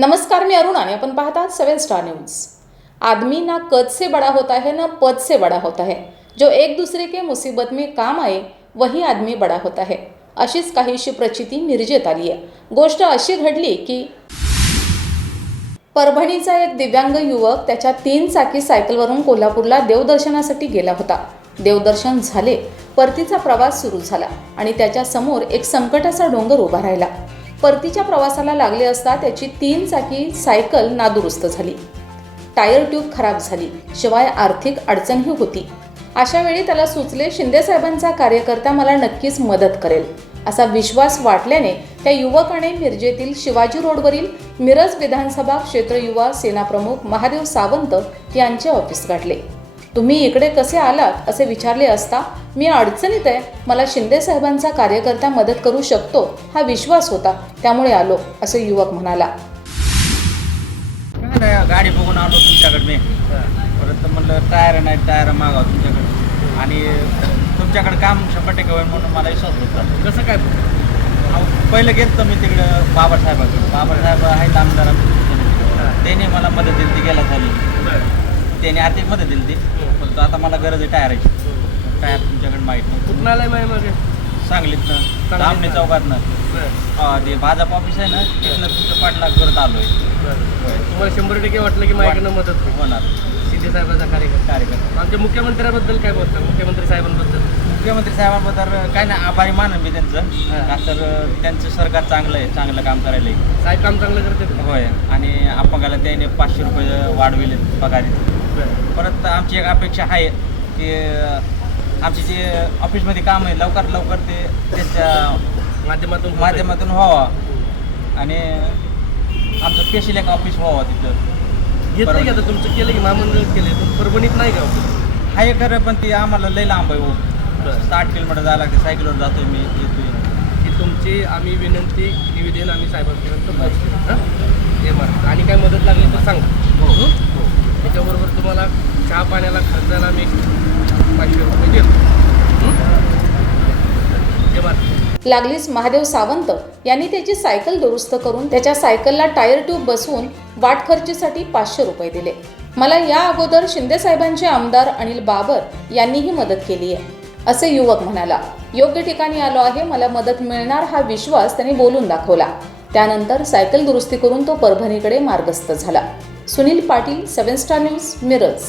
नमस्कार मी अरुणा आणि आपण पाहतात सेवन स्टार न्यूज. आदमी ना कद से बड़ा होता है ना पद से बड़ा होता है जो एक दूसरे के मुसीबत में काम आए वही आदमी बड़ा होता है अशीच काहीशी प्रचिती मिरजेत आली आहे. गोष्ट अशी घडली की परभणीचा एक दिव्यांग युवक त्याच्या तीन चाकी सायकलवरून कोल्हापूरला देवदर्शनासाठी गेला होता. देवदर्शन झाले. परतीचा प्रवास सुरू झाला आणि त्याच्यासमोर एक संकटाचा डोंगर उभा राहिला. परतीच्या प्रवासाला लागले असता त्याची तीन चाकी सायकल नादुरुस्त झाली. टायर ट्यूब खराब झाली. शिवाय आर्थिक अडचणही होती. अशा वेळी त्याला सुचले शिंदेसाहेबांचा कार्यकर्ता मला नक्कीच मदत करेल. असा विश्वास वाटल्याने त्या युवकाने मिरजेतील शिवाजी रोडवरील मिरज विधानसभा क्षेत्र युवा सेनाप्रमुख महादेव सावंत यांचे ऑफिस गाठले. तुम्ही इकडे कसे आलात असे विचारले असता मी अडचणीत आहे. मला शिंदेसाहेबांचा कार्यकर्ता मदत करू शकतो हा विश्वास होता. त्यामुळे आलो असे युवक म्हणाला. गाडी बघून आलो तुमच्याकडे. मी परत म्हणलं टायर नाही टायर मागाव तुमच्याकडे. आणि तुमच्याकडे काम शंभर टक्के होईल म्हणून मला विश्वास होता. कसं काय पहिलं गेलं तर मी तिकडं बाबासाहेबाकडे. बाबासाहेब आहेत आमदार. त्याने मला मदत दिली ती गेला झाली त्याने आधी मदत दिली ती. परंतु आता मला गरज आहे टायराची टायर तुमच्याकडे माहीत नाही. कुठून आलाय माय मग? सांगलीतनं सांगलीतनं. धामणे चौकातनं. हा, ते भाजप ऑफिस आहे ना तिथनं तुमचं पाठलाग करत आलोय. होय. तुम्हाला शंभर टक्के वाटलं की माझ्याकडनं मदत होणार. शिंदे साहेबांचा कार्यकर्ता. कार्यकर्ता. आमच्या मुख्यमंत्र्याबद्दल काय बोलता? मुख्यमंत्री साहेबांबद्दल. मुख्यमंत्री साहेबांबद्दल काय नाही आभारी मानन मी त्यांचं. का तर त्यांचं सरकार चांगलं आहे चांगलं काम करायला आहे. साहेब काम चांगलं करते होय. आणि अपंगाला त्याने पाचशे रुपये वाढविले पगारी परत आमची एक अपेक्षा आहे की आमचे जे ऑफिसमध्ये काम आहे लवकर लवकर ते त्यांच्या माध्यमातून. माध्यमातून व्हावं. आणि आमचं स्पेशल एक ऑफिस व्हावं तिथं. घेतलं की आता तुमचं केलं की महामंडळ केलं पण परभणीत नाही का होतं? आहे खरं पण ते आम्हाला लई लांब आहे हो. साठ किलोमीटर जायला लागते सायकलवर जातोय मी येतोय. की तुमची आम्ही विनंती निवेदन आम्ही साहेबांपर्यंत पोहोचतो. हां? हे मार्ग. आणि काय मदत लागली तर सांगा हो हं? त्याच्याबरोबर तुम्हाला चहा पाण्याला खर्चाला मी पाचशे रुपये देतो. लागलीच महादेव सावंत यांनी त्याची सायकल दुरुस्त करून त्याच्या सायकलला टायर ट्यूब बसवून वाट खर्चीसाठी पाचशे रुपये दिले. मला या अगोदर शिंदेसाहेबांचे आमदार अनिल बाबर यांनीही मदत केली आहे. असे युवक म्हणाला योग्य ठिकाणी आलो आहे मला मदत मिळणार हा विश्वास त्यांनी बोलून दाखवला. त्यानंतर सायकल दुरुस्ती करून तो परभणीकडे मार्गस्थ झाला. Sunil Patil seven star news Miraj.